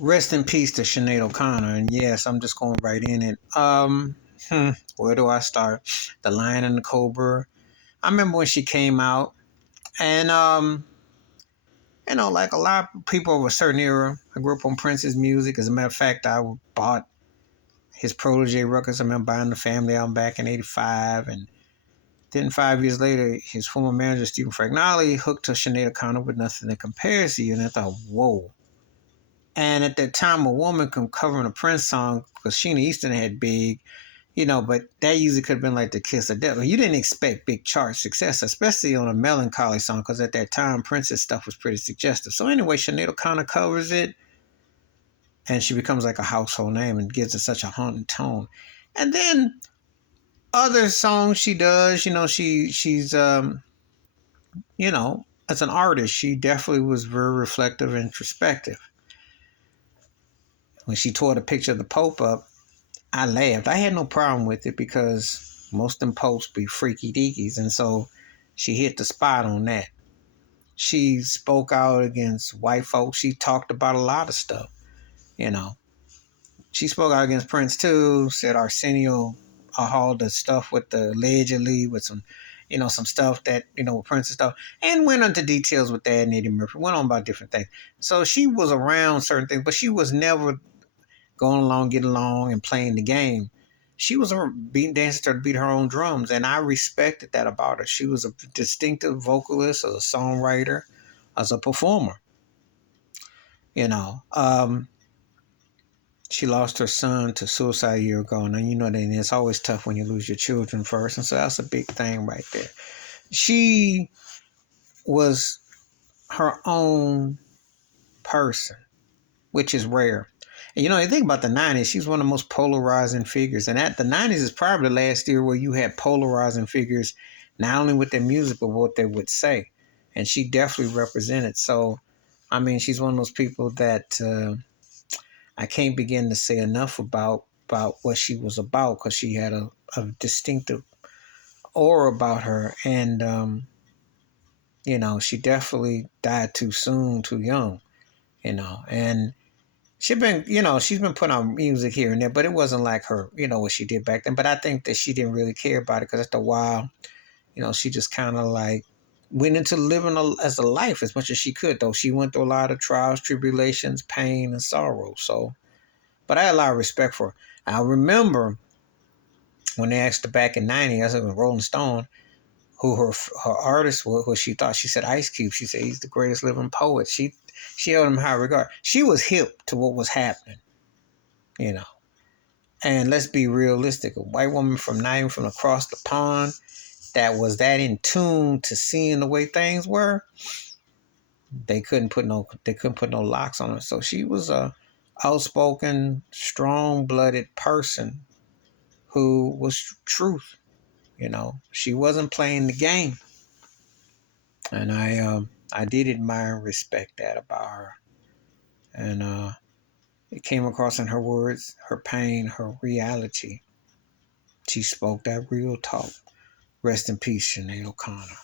Rest in peace to Sinead O'Connor. And yes, I'm just going right in it. Where do I start? The Lion and the Cobra. I remember when she came out, and like a lot of people of a certain era. I grew up on Prince's music. As a matter of fact, I bought his protege records. I remember buying the Family album back in '85, and then 5 years later, his former manager Stephen Fragnoli hooked to Sinead O'Connor with Nothing That Compares to You, and I thought, whoa. And at that time, a woman covering a Prince song, because Sheena Easton had big, but that usually could have been like the kiss of death. You didn't expect big chart success, especially on a melancholy song, because at that time, Prince's stuff was pretty suggestive. So anyway, Sinead O'Connor covers it, and she becomes like a household name and gives it such a haunting tone. And then other songs she does, she's as an artist, she definitely was very reflective and introspective. When she tore the picture of the Pope up, I laughed. I had no problem with it because most of them popes be freaky deakies. And so she hit the spot on that. She spoke out against white folks. She talked about a lot of stuff, you know. She spoke out against Prince too, said Arsenio hauled the stuff with the allegedly with some, some stuff that, with Prince and stuff, and went into details with that and Eddie Murphy, went on about different things. So she was around certain things, but she was never going along, getting along, and playing the game. She was a beat dancer to beat her own drums, and I respected that about her. She was a distinctive vocalist, as a songwriter, as a performer. She lost her son to suicide a year ago, and that it's always tough when you lose your children first, and so that's a big thing right there. She was her own person, which is rare. And you think about the 90s, she's one of the most polarizing figures. And the 90s is probably the last year where you had polarizing figures, not only with their music, but what they would say. And she definitely represented. So, she's one of those people that I can't begin to say enough about what she was about, because she had a distinctive aura about her. And, she definitely died too soon, too young, and she's been putting out music here and there, but it wasn't like her, what she did back then. But I think that she didn't really care about it, because after a while, she just kind of like went into living as a life as much as she could, though she went through a lot of trials, tribulations, pain, and sorrow. So, but I had a lot of respect for her. I remember when they asked her back in '90, I was in Rolling Stone, who her artist was, who she thought. She said Ice Cube. She said he's the greatest living poet. She held him in high regard. She was hip to what was happening, And let's be realistic. A white woman not even from across the pond that was that in tune to seeing the way things were, they couldn't put no locks on her. So she was a outspoken, strong-blooded person who was truth. She wasn't playing the game. And I did admire and respect that about her. And it came across in her words, her pain, her reality. She spoke that real talk. Rest in peace, Sinead O'Connor.